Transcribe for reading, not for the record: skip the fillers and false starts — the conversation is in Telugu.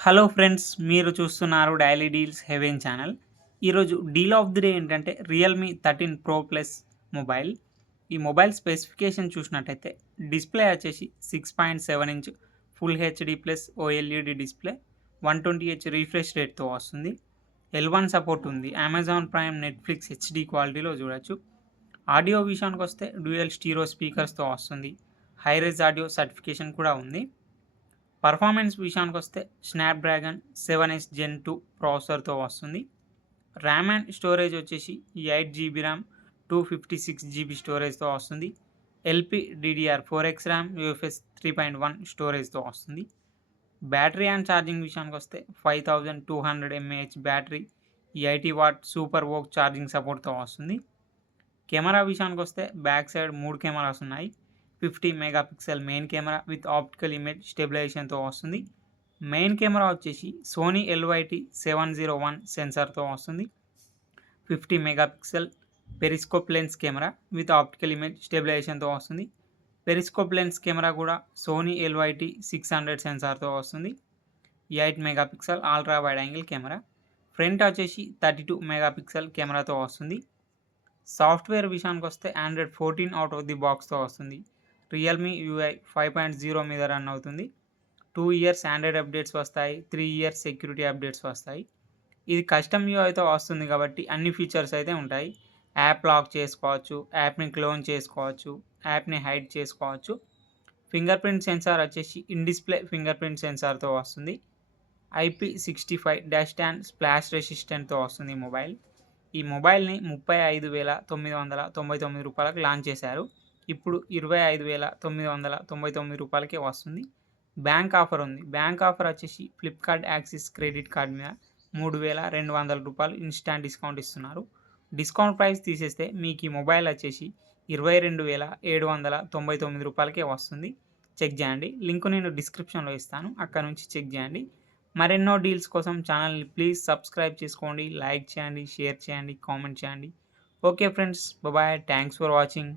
హలో ఫ్రెండ్స్, మీరు చూస్తున్నారు డైలీ డీల్స్ హెవెన్ ఛానల్. ఈరోజు డీల్ ఆఫ్ ది డే ఏంటంటే రియల్‌మీ 13 ప్రో ప్లస్ మొబైల్. ఈ మొబైల్ స్పెసిఫికేషన్ చూసినట్టయితే డిస్‌ప్లే వచ్చేసి 6.7 inch full HD plus OLED display, 120హెచ్ రిఫ్రెష్ రేట్‌తో వస్తుంది. L1 సపోర్ట్ ఉంది. అమెజాన్ ప్రైమ్, నెట్‌ఫ్లిక్స్ హెచ్‌డీ క్వాలిటీలో చూడొచ్చు. ఆడియో విషయానికొస్తే డ్యూయల్ స్టీరియో స్పీకర్స్‌తో వస్తుంది. హై రేజ్ ఆడియో సర్టిఫికేషన్ కూడా ఉంది. పర్ఫార్మెన్స్ విషయానికొస్తే స్నాప్‌డ్రాగన్ 7S జెన్ 2 ప్రాసెసర్‌తో వస్తుంది. ర్యామ్ అండ్ స్టోరేజ్ వచ్చేసి 8 జీబీ ర్యామ్, 256 జీబీ స్టోరేజ్‌తో వస్తుంది. LPDDR4X ర్యామ్, UFS 3.1 స్టోరేజ్‌తో వస్తుంది. బ్యాటరీ అండ్ ఛార్జింగ్ విషయానికొస్తే 5200 mAh battery, 80 watt super VOOC charging సపోర్ట్‌తో వస్తుంది. కెమెరా విషయానికొస్తే బ్యాక్ సైడ్ 3 కెమెరాస్ ఉన్నాయి. 50 megapixel main camera with optical image స్టెబిలైజేషన్‌తో వస్తుంది. మెయిన్ కెమెరా వచ్చేసి సోనీ LYT-701 సెన్సార్‌తో వస్తుంది. 50 megapixel periscope lens camera with optical image స్టెబిలైజేషన్‌తో వస్తుంది. పెరిస్కోప్ లెన్స్ కెమెరా కూడా సోనీ LYT-600 సెన్సార్‌తో వస్తుంది. 8 megapixel ultra wide angle camera. Front వచ్చేసి 32 మెగాపిక్సెల్ కెమెరాతో వస్తుంది. సాఫ్ట్వేర్ విషయానికొస్తే ఆండ్రాయిడ్ 14 అవుట్ ఆఫ్ ది బాక్స్‌తో వస్తుంది. రియల్‌మీ UI 5.0 మీద రన్ అవుతుంది. 2 ఇయర్స్ ఆండ్రాయిడ్ అప్డేట్స్ వస్తాయి. 3 ఇయర్స్ సెక్యూరిటీ అప్డేట్స్ వస్తాయి. ఇది కస్టమ్ యూఐతో వస్తుంది కాబట్టి అన్ని ఫీచర్స్ అయితే ఉంటాయి. యాప్ లాక్ చేసుకోవచ్చు, యాప్‌ని క్లోన్ చేసుకోవచ్చు, యాప్‌ని హైడ్ చేసుకోవచ్చు. ఫింగర్ ప్రింట్ సెన్సార్ వచ్చేసి ఇన్ డిస్‌ప్లే ఫింగర్ ప్రింట్ సెన్సార్‌తో వస్తుంది. IP65 డస్ట్ అండ్ స్ప్లాష్ రెసిస్టెంట్‌తో వస్తుంది ఈ మొబైల్. ఈ మొబైల్‌ని రూ. 35,999కి లాంచ్ చేశారు. ఇప్పుడు రూ. 25,999కే వస్తుంది. బ్యాంక్ ఆఫర్ ఉంది. బ్యాంక్ ఆఫర్ వచ్చేసి ఫ్లిప్‌కార్ట్ యాక్సిస్ క్రెడిట్ కార్డ్ మీద రూ. 3,200 ఇన్‌స్టాంట్ డిస్కౌంట్ ఇస్తున్నారు. డిస్కౌంట్ ప్రైస్ తీసేస్తే మీకు ఈ మొబైల్ వచ్చేసి రూ. 22,799కే వస్తుంది. చెక్ చేయండి. లింక్ నేను డిస్క్రిప్షన్‌లో ఇస్తాను. అక్కడ నుంచి చెక్ చేయండి. మరెన్నో డీల్స్ కోసం ఛానల్‌ని ప్లీజ్ సబ్స్క్రైబ్ చేసుకోండి, లైక్ చేయండి, షేర్ చేయండి, కామెంట్ చేయండి. Okay friends, bye. Thanks for watching.